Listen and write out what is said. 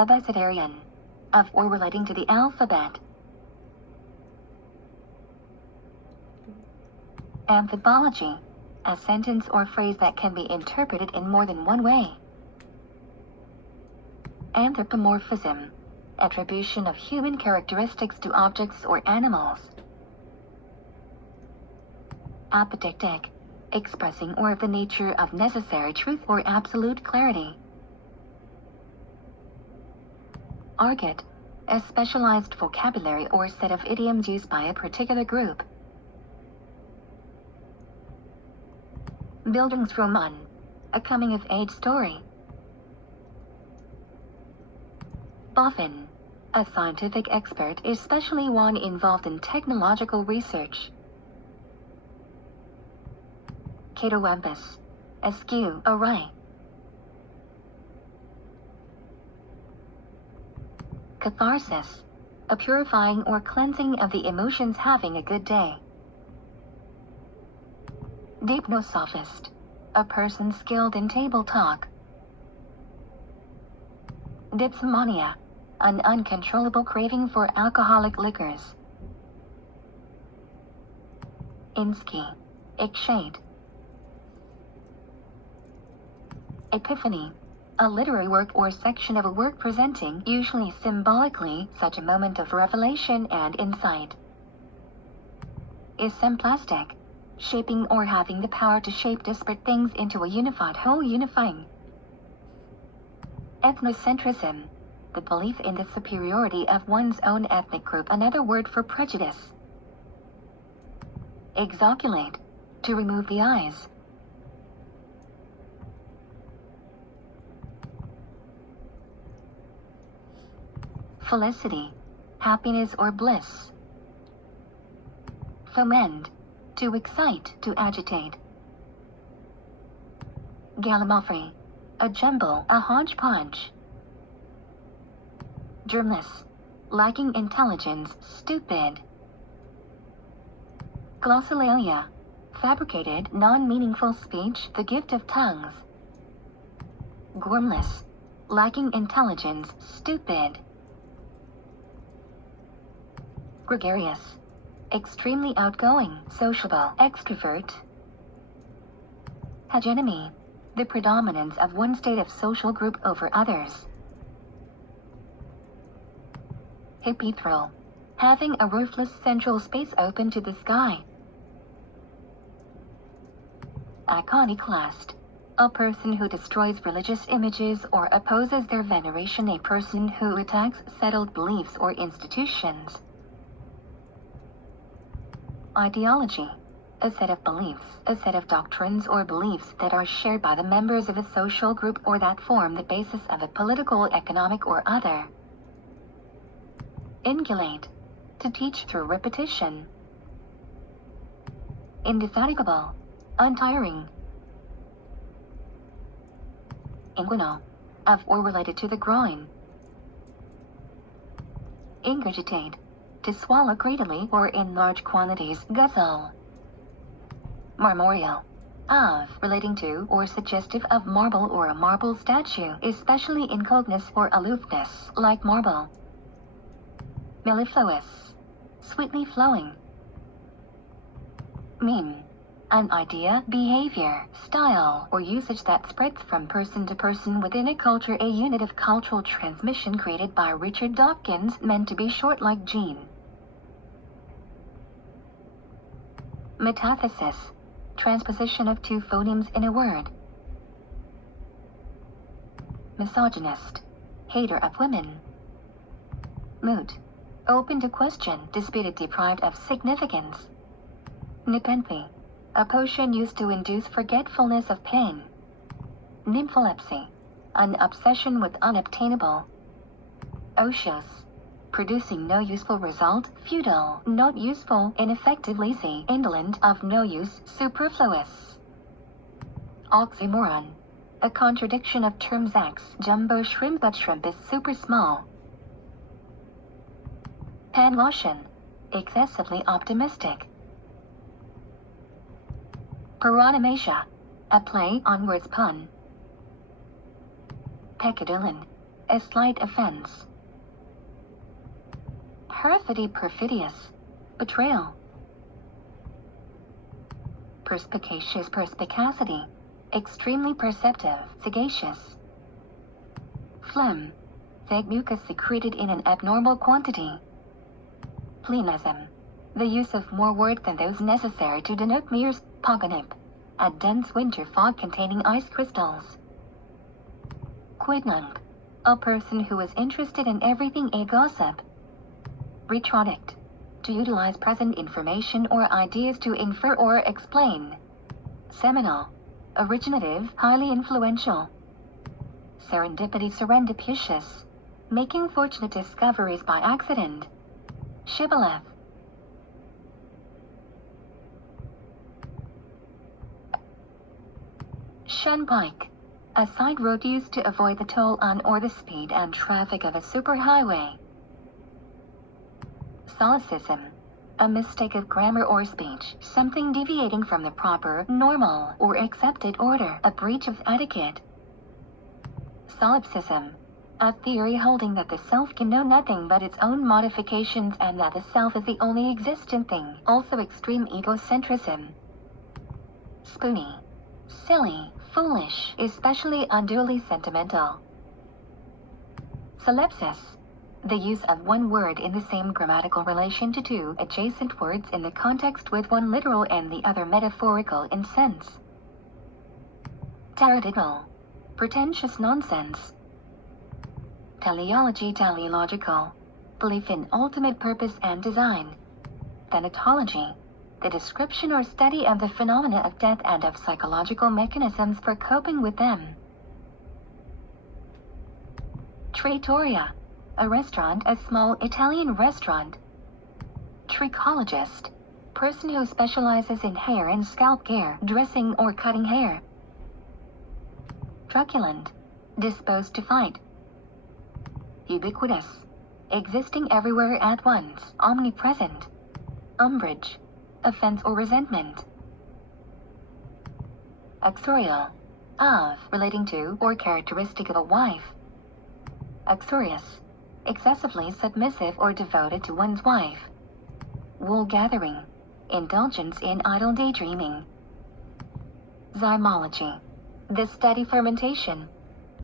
abecedarian, of or relating to the alphabet. Amphibology, a sentence or phrase that can be interpreted in more than one way. Anthropomorphism, attribution of human characteristics to objects or animals. Apodictic, expressing or of the nature of necessary truth or absolute clarity. Argot, a specialized vocabulary or set of idioms used by a particular group. Bildungsroman, a coming-of-age story. Boffin, a scientific expert, especially one involved in technological research. Catowampus, askew, awry. Catharsis, a purifying or cleansing of the emotions, having a good day. Dipnosophist, a person skilled in table talk. Dipsomania, an uncontrollable craving for alcoholic liquors. Insky, shade. Epiphany, a literary work or section of a work presenting, usually symbolically, such a moment of revelation and insight. Isemplastic, shaping or having the power to shape disparate things into a unified whole, unifying. Ethnocentrism, the belief in the superiority of one's own ethnic group, another word for prejudice. Exoculate, to remove the eyes. Felicity, happiness or bliss. Foment, to excite, to agitate. Gallimaufry, a jumble, a hodgepodge. Germless, lacking intelligence, stupid. Glossolalia, fabricated, non-meaningful speech, the gift of tongues. Gormless, lacking intelligence, stupid. Gregarious, extremely outgoing, sociable, extrovert. Hegemony, the predominance of one state of social group over others. Hypethral, having a roofless central space open to the sky. Iconoclast, a person who destroys religious images or opposes their veneration, a person who attacks settled beliefs or institutions. Ideology, a set of beliefs, a set of doctrines or beliefs that are shared by the members of a social group or that form the basis of a political, economic, or other. Ingulate, to teach through repetition. Indefatigable, untiring. Inguinal, of or related to the groin. Ingurgitate, to swallow greedily or in large quantities, guzzle. Marmoreal, of, relating to, or suggestive of marble or a marble statue, especially in coldness or aloofness, like marble. Mellifluous, sweetly flowing. Meme, an idea, behavior, style, or usage that spreads from person to person within a culture, a unit of cultural transmission created by Richard Dawkins, meant to be short like gene. Metathesis, transposition of two phonemes in a word. Misogynist, hater of women. Moot, open to question, disputed, deprived of significance. Nepenthe, a potion used to induce forgetfulness of pain. Nympholepsy, an obsession with unobtainable. Ocious, producing no useful result, futile, not useful, ineffective, lazy, indolent, of no use, superfluous. Oxymoron, a contradiction of terms. X, jumbo shrimp, but shrimp is super small. Panglossian, excessively optimistic. Paronymasia, a play on words pun. Peccadillan, a slight offense. Perfidy, perfidious, betrayal. Perspicacious, perspicacity, extremely perceptive, sagacious. Phlegm, vague mucus secreted in an abnormal quantity. Pleonasm, the use of more words than those necessary to denote mere pogonip, a dense winter fog containing ice crystals. Quidnunc, a person who is interested in everything a gossip. Retrodict, to utilize present information or ideas to infer or explain. Seminal, originative, highly influential. Serendipity, serendipitous, making fortunate discoveries by accident. Shibboleth. Shunpike, a side road used to avoid the toll on or the speed and traffic of a superhighway. Solecism, a mistake of grammar or speech, something deviating from the proper, normal, or accepted order, a breach of etiquette. Solipsism, a theory holding that the self can know nothing but its own modifications and that the self is the only existent thing, also extreme egocentrism. Spoony, silly, foolish, especially unduly sentimental. Solipsis, the use of one word in the same grammatical relation to two adjacent words in the context with one literal and the other metaphorical in sense. Taradiddle, pretentious nonsense. Teleology, teleological, belief in ultimate purpose and design. Thanatology, the description or study of the phenomena of death and of psychological mechanisms for coping with them. Trattoria, a restaurant, a small Italian restaurant. Trichologist, person who specializes in hair and scalp care, dressing or cutting hair. Truculent, disposed to fight. Ubiquitous, existing everywhere at once, omnipresent. Umbrage, offense or resentment. Uxorial, of, relating to, or characteristic of a wife. Uxorious, excessively submissive or devoted to one's wife. Wool gathering, indulgence in idle daydreaming. Zymology, the steady fermentation,